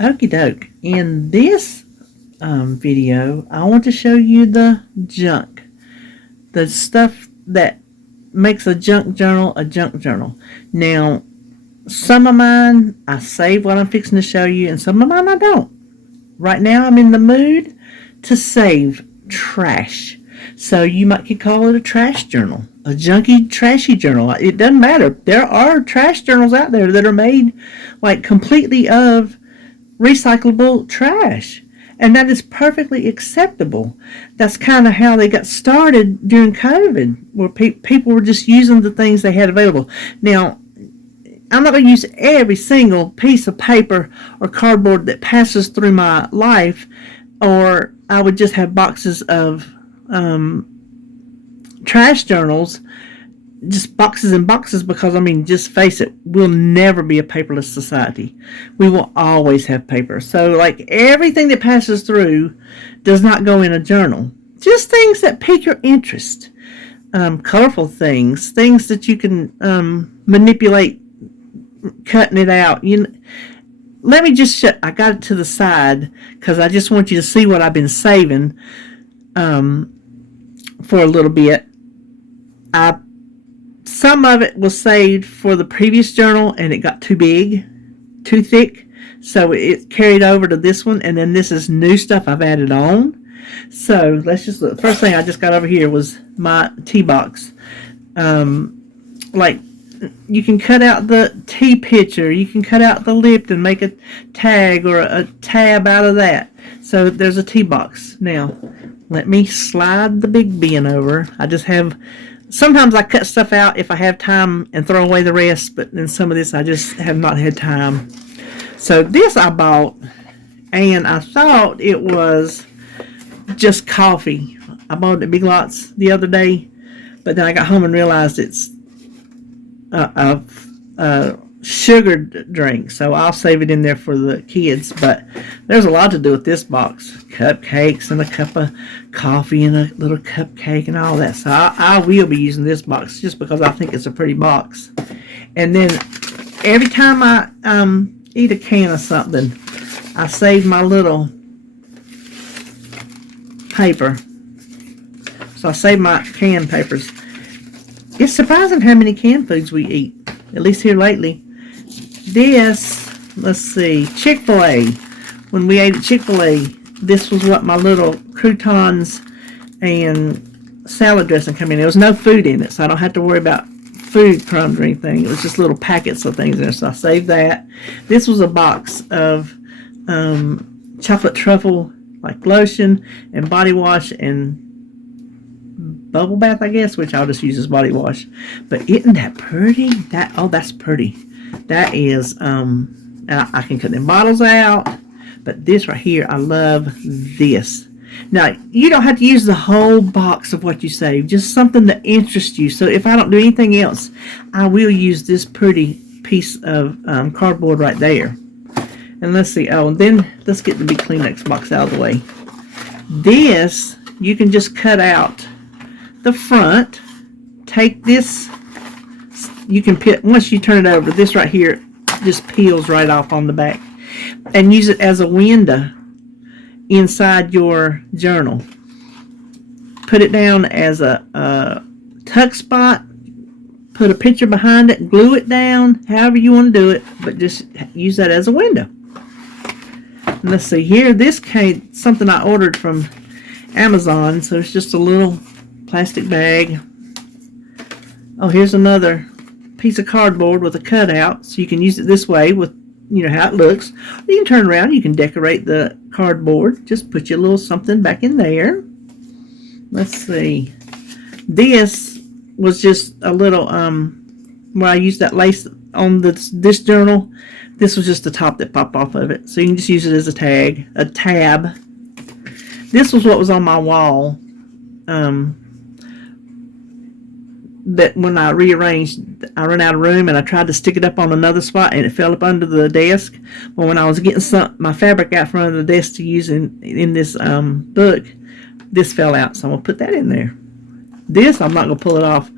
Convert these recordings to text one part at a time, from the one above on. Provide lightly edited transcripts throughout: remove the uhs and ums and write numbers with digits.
Okie doke. In this video, I want to show you the junk. The stuff that makes a junk journal a junk journal. Now, some of mine I save what I'm fixing to show you, and some of mine I don't. Right now I'm in the mood to save trash. So you could call it a trash journal. A junky, trashy journal. It doesn't matter. There are trash journals out there that are made like completely of recyclable trash. And that is perfectly acceptable. That's kind of how they got started during COVID, where people were just using the things they had available. Now, I'm not going to use every single piece of paper or cardboard that passes through my life, or I would just have boxes of trash journals, just boxes and boxes, because, just face it, we'll never be a paperless society. We will always have paper. So, like, everything that passes through does not go in a journal. Just things that pique your interest. Colorful things that you can manipulate, cutting it out. Let me just I got it to the side because I just want you to see what I've been saving for a little bit. Some of it was saved for the previous journal and it got too big, too thick, so it carried over to this one, and then this is new stuff I've added on. So let's just look. The first thing I just got over here was my tea box. Like, you can cut out the tea pitcher, you can cut out the lip and make a tag or a tab out of that. So there's a tea box. Now, let me slide the big bin over. Sometimes I cut stuff out if I have time and throw away the rest, but then some of this I just have not had time. So this I bought, and I thought it was just coffee. I bought it at Big Lots the other day, but then I got home and realized it's a sugared drink, so I'll save it in there for the kids. But there's a lot to do with this box. Cupcakes and a cup of coffee and a little cupcake and all that. So I will be using this box just because I think it's a pretty box. And then every time I eat a can of something, I save my little paper. So I save my canned papers. It's surprising how many canned foods we eat, at least here lately. This, let's see, Chick-fil-A. When we ate at Chick-fil-A, this was what my little croutons and salad dressing come in. There was no food in it, so I don't have to worry about food crumbs or anything. It was just little packets of things in there, so I saved that. This was a box of chocolate truffle, like lotion and body wash and bubble bath, I guess, which I'll just use as body wash. But isn't that pretty? That's pretty. That is, I can cut them bottles out. But this right here, I love this. Now, you don't have to use the whole box of what you save. Just something that interests you. So if I don't do anything else, I will use this pretty piece of cardboard right there. And let's see. Oh, and then let's get the big Kleenex box out of the way. This, you can just cut out the front. Take this. You can put, once you turn it over, this right here just peels right off on the back. And use it as a window inside your journal. Put it down as a tuck spot. Put a picture behind it. Glue it down. However you want to do it. But just use that as a window. And let's see here. This came something I ordered from Amazon. So it's just a little plastic bag. Oh, here's another piece of cardboard with a cutout. So you can use it this way with, how it looks. You can turn around. You can decorate the cardboard. Just put your little something back in there. Let's see. This was just a little, where I used that lace on this journal. This was just the top that popped off of it. So you can just use it as a tab. This was what was on my wall. That when I rearranged, I ran out of room and I tried to stick it up on another spot and it fell up under the desk. Well, when I was getting my fabric out from under the desk to use in this book, this fell out. So I'm going to put that in there. This, I'm not going to pull it off.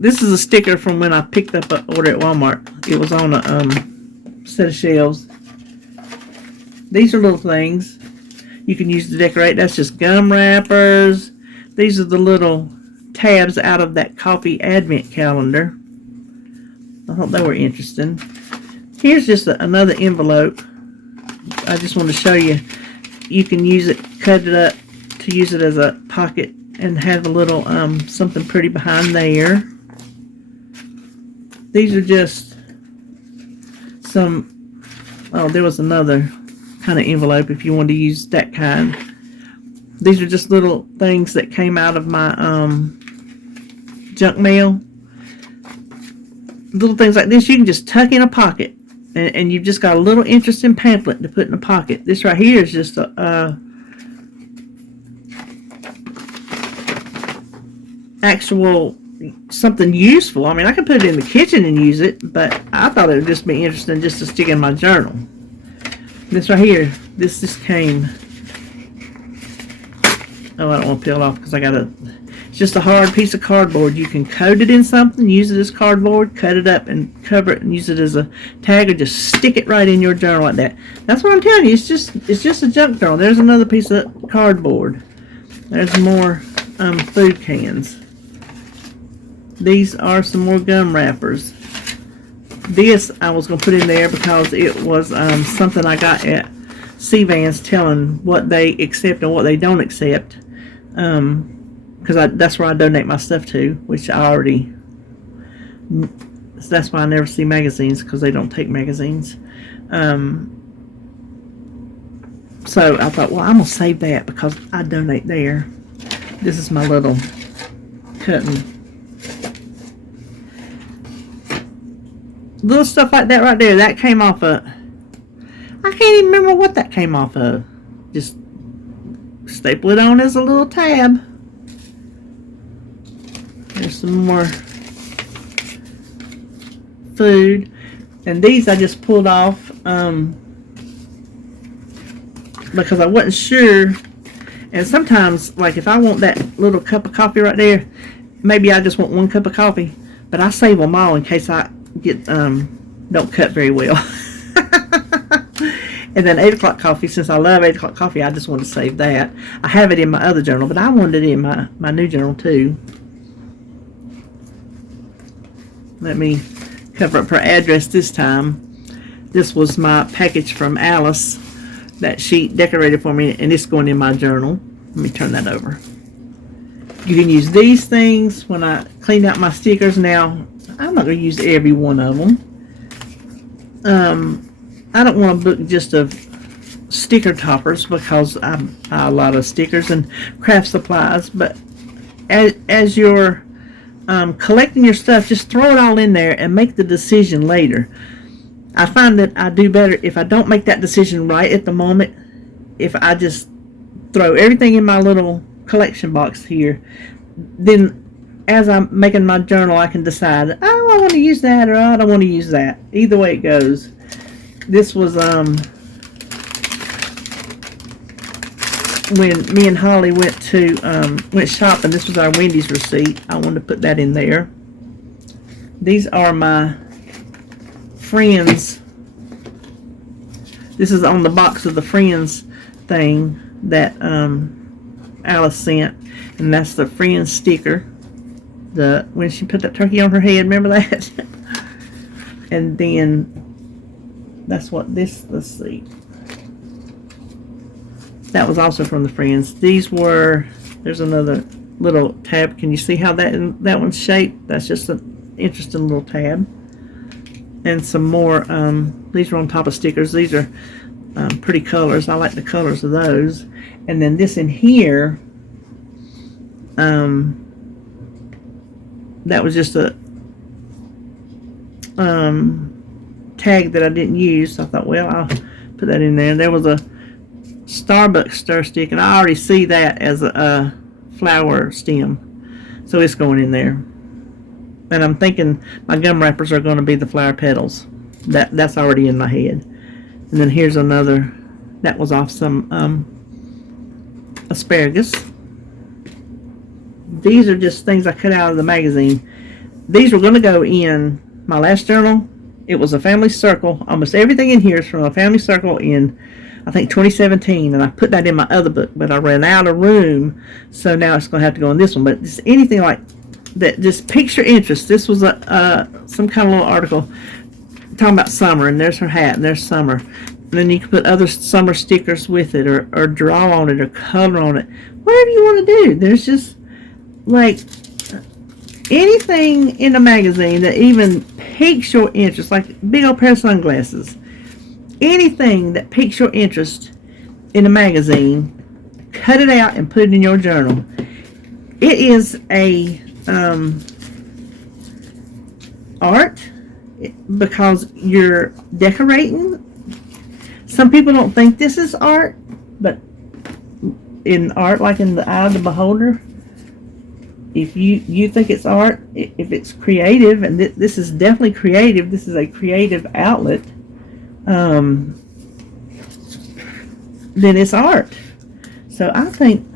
This is a sticker from when I picked up an order at Walmart. It was on a set of shelves. These are little things you can use to decorate. That's just gum wrappers. These are the little tabs out of that coffee advent calendar. I thought they were interesting. Here's just another envelope. I just want to show you. You can use it, cut it up to use it as a pocket and have a little something pretty behind there. These are just some, oh, there was another kind of envelope if you want to use that kind. These are just little things that came out of my junk mail. Little things like this you can just tuck in a pocket, and you've just got a little interesting pamphlet to put in a pocket. This right here is just a actual something useful. I mean, I could put it in the kitchen and use it, but I thought it would just be interesting just to stick in my journal. This right here, this just came. Oh, I don't want to peel it off because I got it's just a hard piece of cardboard. You can coat it in something, use it as cardboard, cut it up and cover it and use it as a tag, or just stick it right in your journal like that. That's what I'm telling you. It's just a junk journal. There's another piece of cardboard. There's more food cans. These are some more gum wrappers. This I was going to put in there because it was something I got at C-Vans telling what they accept and what they don't accept. Because that's where I donate my stuff to, which I already... That's why I never see magazines, because they don't take magazines. So I thought, well, I'm going to save that because I donate there. This is my little cutting. Little stuff like that right there, that came off of... I can't even remember what that came off of. Just staple it on as a little tab. There's some more food. And these I just pulled off because I wasn't sure. And sometimes, like if I want that little cup of coffee right there, maybe I just want one cup of coffee. But I save them all in case I get don't cut very well. And then 8 o'clock coffee, since I love 8 o'clock coffee, I just want to save that. I have it in my other journal, but I wanted it in my new journal too. Let me cover up her address this time. This was my package from Alice that she decorated for me, and it's going in my journal. Let me turn that over. You can use these things when I clean out my stickers. Now, I'm not going to use every one of them. I don't want a book just of sticker toppers because I buy a lot of stickers and craft supplies. But as you're collecting your stuff, just throw it all in there and make the decision later. I find that I do better if I don't make that decision right at the moment. If I just throw everything in my little collection box here, then as I'm making my journal, I can decide, oh, I want to use that, or oh, I don't want to use that. Either way it goes. This was when me and Holly went shopping. This was our Wendy's receipt. I wanted to put that in there. These are my Friends. This is on the box of the Friends thing that Alice sent, and that's the Friends sticker. When she put that turkey on her head, remember that? And then that's what this, let's see. That was also from the Friends. These were, there's another little tab. Can you see how that one's shaped? That's just an interesting little tab. And some more, these are on top of stickers. These are pretty colors. I like the colors of those. And then this in here, that was just a tag that I didn't use. So I thought, well, I'll put that in there. There was a Starbucks stir stick, and I already see that as a flower stem, so it's going in there. And I'm thinking my gum wrappers are going to be the flower petals. That's already in my head. And then here's another that was off some asparagus. These are just things I cut out of the magazine. These were going to go in my last journal, It was a family circle. Almost everything in here is from a family circle in, I think, 2017, and I put that in my other book, but I ran out of room, so now it's going to have to go in this one. But just anything like that just piques your interest. This was some kind of little article talking about summer, and there's her hat, and there's summer. And then you can put other summer stickers with it, or draw on it, or color on it. Whatever you want to do. There's just, like, anything in the magazine that even piques your interest, like a big old pair of sunglasses. Anything that piques your interest in a magazine, cut it out and put it in your journal. It is a art because you're decorating. Some people don't think this is art, but in art, like in the eye of the beholder, if you think it's art, if it's creative, and this is definitely creative, this is a creative outlet, then it's art. So I think,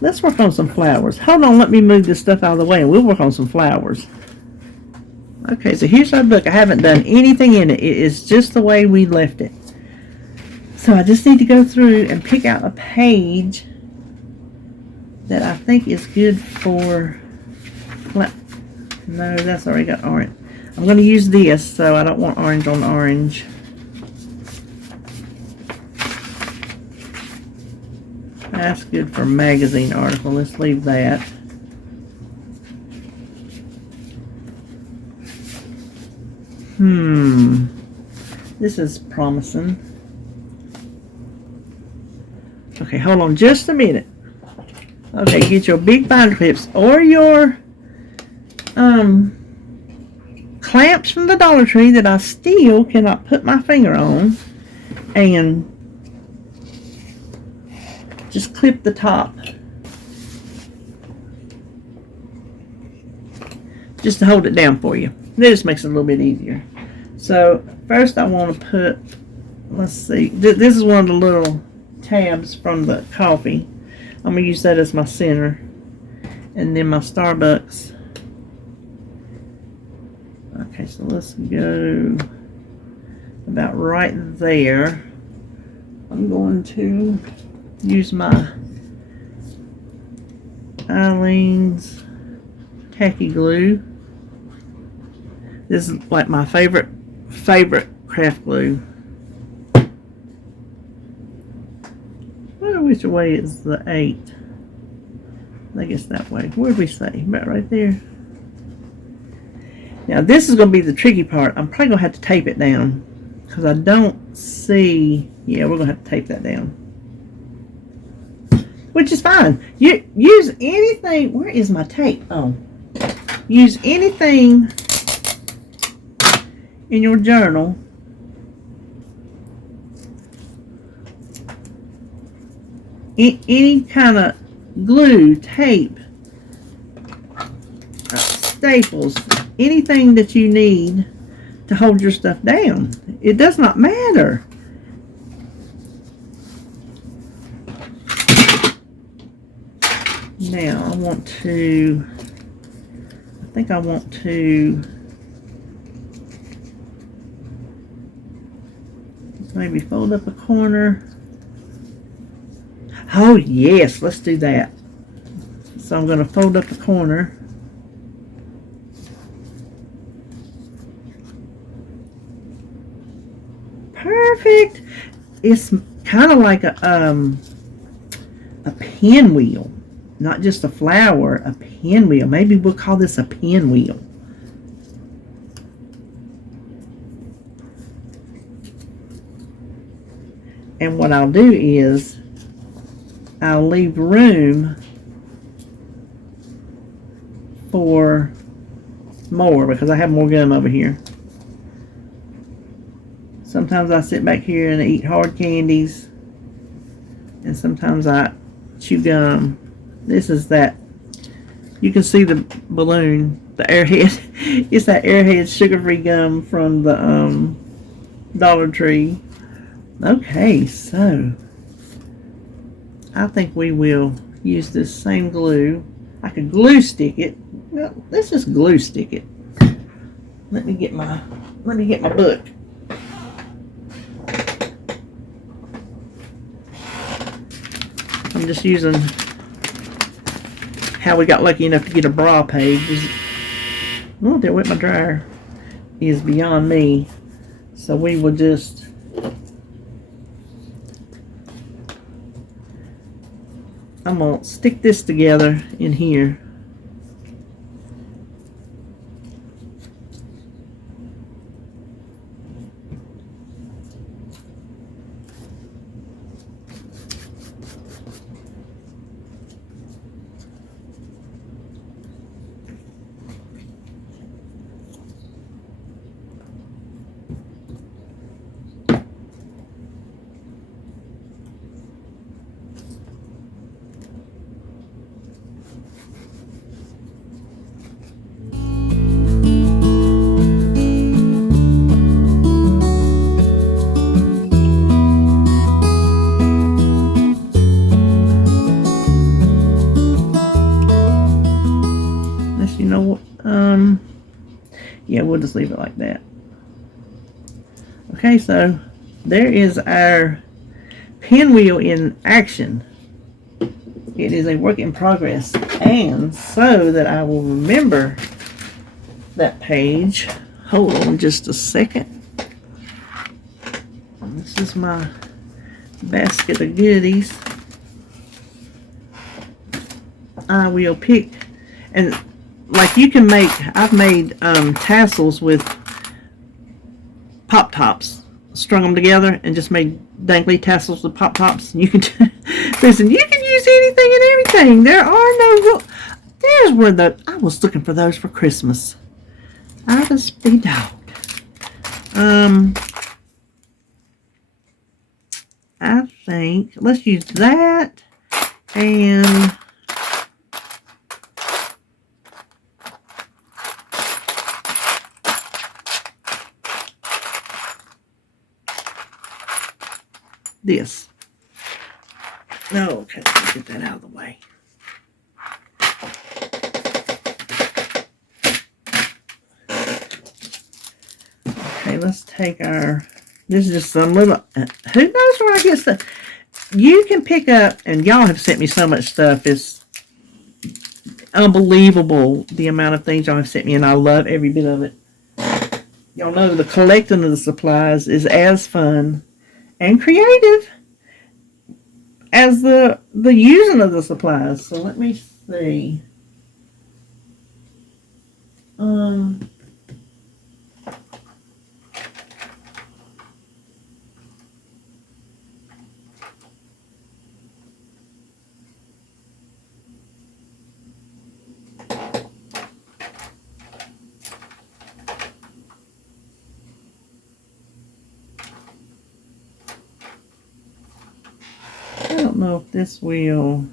let's work on some flowers. Hold on, let me move this stuff out of the way and we'll work on some flowers. Okay, so here's our book. I haven't done anything in it. It is just the way we left it. So I just need to go through and pick out a page that I think is good for, no, that's already got orange. I'm going to use this, so I don't want orange on orange. That's good for a magazine article. Let's leave that. This is promising. Okay, hold on just a minute. Okay, get your big binder clips or your clamps from the Dollar Tree that I still cannot put my finger on, and just clip the top just to hold it down for you. That just makes it a little bit easier. So first I want to put, let's see, this is one of the little tabs from the coffee. I'm going to use that as my center. And then my Starbucks. Okay, so let's go about right there. I'm going to use my Eileen's tacky glue. This is like my favorite craft glue. Which way is the 8? I think it's that way. Where did we say? About right there. Now this is going to be the tricky part. I'm probably going to have to tape it down because I don't see. Yeah, we're going to have to tape that down, which is fine. You use anything. Where is my tape? Oh, use anything in your journal any kind of glue, tape, staples, anything that you need to hold your stuff down. It does not matter. Now I think I want to maybe fold up a corner. Oh yes, let's do that. So I'm going to fold up the corner. Perfect. It's kind of like a pinwheel, not just a flower, a pinwheel. Maybe we'll call this a pinwheel. And what I'll do is I'll leave room for more because I have more gum over here. Sometimes I sit back here and eat hard candies, and sometimes I chew gum. This is that. You can see the balloon, the Airhead. It's that Airhead sugar-free gum from the Dollar Tree. Okay, so I think we will use this same glue. I could glue stick it. Well, let's just glue stick it. Let me get my book. I'm just using how we got lucky enough to get a bra page. Oh, there went my dryer. Is beyond me. So we will just I'm gonna stick this together in here. Yeah, we'll just leave it like that. Okay, so there is our pinwheel in action. It is a work in progress. And so that I will remember that page, hold on just a second. This is my basket of goodies. I will pick, and like you can make, I've made tassels with pop tops, strung them together and just made dangly tassels with pop tops. You can listen, you can use anything and everything. There are no there's where I was looking for those for Christmas. I just be dogged. I think let's use that and this. No, okay, let's get that out of the way. Okay, let's take our, this is just some little, who knows where I get stuff. You can pick up, and y'all have sent me so much stuff. It's unbelievable the amount of things y'all have sent me, and I love every bit of it. Y'all know the collecting of the supplies is as fun and creative as the using of the supplies. So let me see. I don't know if this will.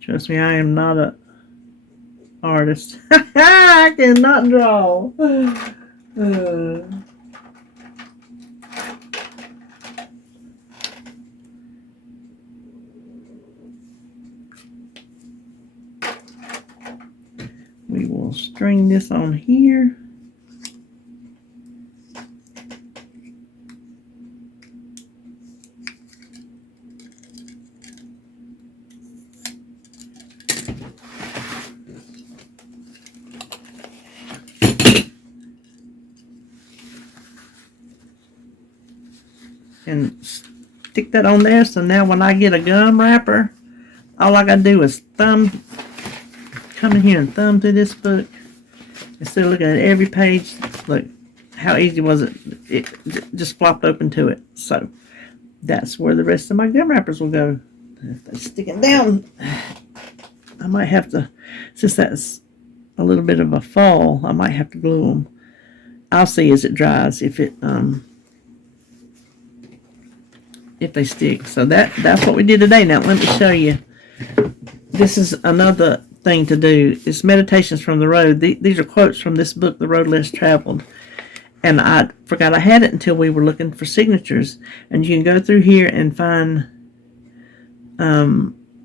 Trust me, I am not a artist. I cannot draw. We will string this on here. And stick that on there, so now when I get a gum wrapper, all I gotta do is come in here and thumb through this book instead of looking at every page. Look, how easy was it? It just flopped open to it. So that's where the rest of my gum wrappers will go. If they're sticking down, I might have to, since that's a little bit of a fall, I might have to glue them. I'll see as it dries if it if they stick. So that's what we did today. Now let me show you. This is another thing to do. It's Meditations from the Road. These are quotes from this book, The Road Less Traveled. And I forgot I had it until we were looking for signatures. And you can go through here and find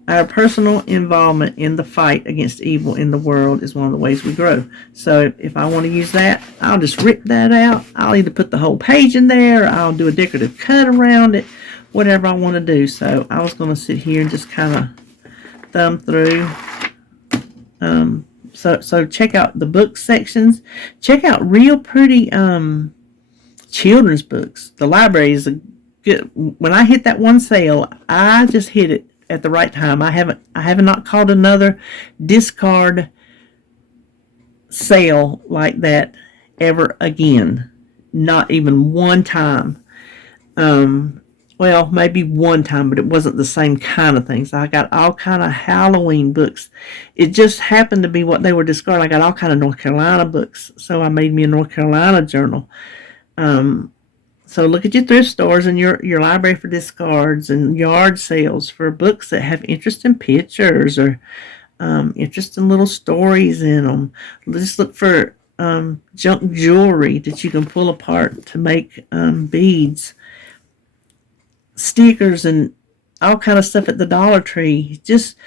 our personal involvement in the fight against evil in the world is one of the ways we grow. So if I want to use that, I'll just rip that out. I'll either put the whole page in there, or I'll do a decorative cut around it, whatever I want to do. So I was going to sit here and just kind of thumb through. So check out the book sections. Check out real pretty children's books. The library is a good. When I hit that one sale, I just hit it at the right time. I have not caught another discard sale like that ever again. Not even one time. Well, maybe one time, but it wasn't the same kind of things. I got all kind of Halloween books. It just happened to be what they were discarding. I got all kind of North Carolina books, so I made me a North Carolina journal. So look at your thrift stores and your library for discards and yard sales for books that have interesting pictures or interesting little stories in them. Just look for junk jewelry that you can pull apart to make beads, stickers, and all kind of stuff at the Dollar Tree. Just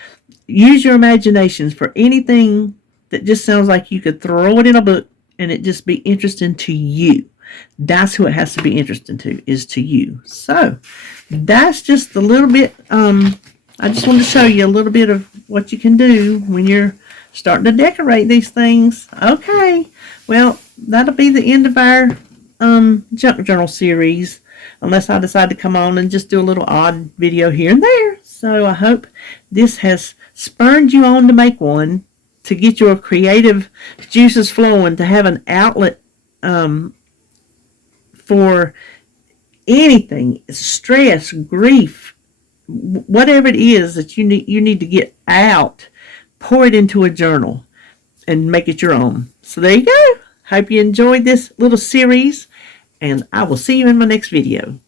use your imaginations for anything that just sounds like you could throw it in a book and it just be interesting to you. That's who it has to be interesting to, is to you. So that's just a little bit, I just wanted to show you a little bit of what you can do when you're starting to decorate these things. Okay, well, that'll be the end of our junk journal series, unless I decide to come on and just do a little odd video here and there. So I hope this has spurred you on to make one, to get your creative juices flowing, to have an outlet for anything, stress, grief, whatever it is that you need to get out. Pour it into a journal and make it your own. So there you go. Hope you enjoyed this little series, and I will see you in my next video.